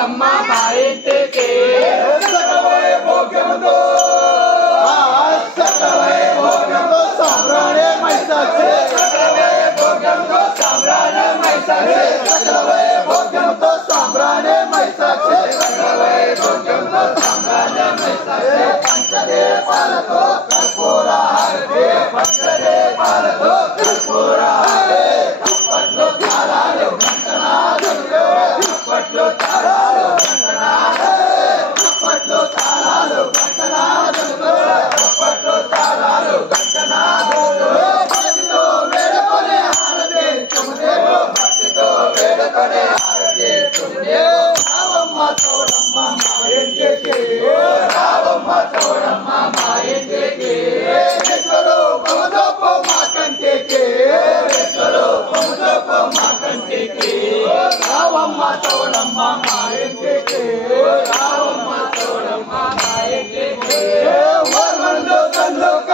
తోడమ్మ మా ఇంటికి సకలవై భోగ్యంతో సాంబ్రాణి మైసాక్షి సకలవై భోగ్యంతో సాంబ్రాణి మైసాక్షి సకలవై భోగ్యంతో సాంబ్రాణి మైసాక్షి సకలవై భోగ్యంతో సాంబ్రాణి మైసాక్షి పంచదీపాలతో కర్పూర హారతి పంచదీపాలతో కర్పూర హారతి అప్పట్లో తారాలు గంటనాథులు అప్పట్లో తారాలు గంటనాథులు అప్పట్లో తారాలు గంటనాథులు అప్పట్లో తారాలు గంటనాథులు భక్తితో వేడుకొనే హారతి తుమ్ముదేవో భక్తితో వేడుకొనే హారతి తుమ్ముదేవో రావమ్మ తోడమ్మ మా ఇంటికి రావమ్మ తోడమ్మ మా ఇంటికి విశ్వరూపముతో మా కంటికి విశ్వరూపముతో మా కంటికి రావమ్మ తోడమ్మ మా ఇంటికి రావమ్మ తోడమ్మ మా ఇంటికి వర్మందో సంలోక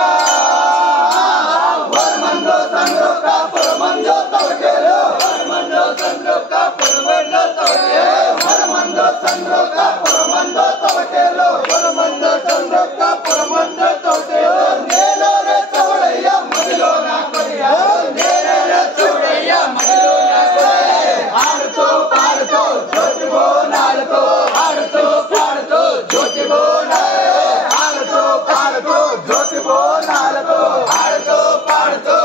వర్మందో సంలోక పురమందో తవకేలు వర్మందో సంలోక పురమందో తవకేలు వర్మందో సంలోక పురమందో తవకేలు వర్మందో సంలోక పురమందో తవకేలు నేలో రే చౌడయ్య మదిలో నా కొయ్య నేలో రే చౌడయ్య మదిలో నా కొయ్య ఆడుతూ పాడుతూ జ్యోతి బోనాలతో ఆడుతూ పాడుతూ జ్యోతి బోనాలతో ఆడుతూ పాడుతూ జ్యోతి బోనాలతో ఆడుతూ పాడుతూ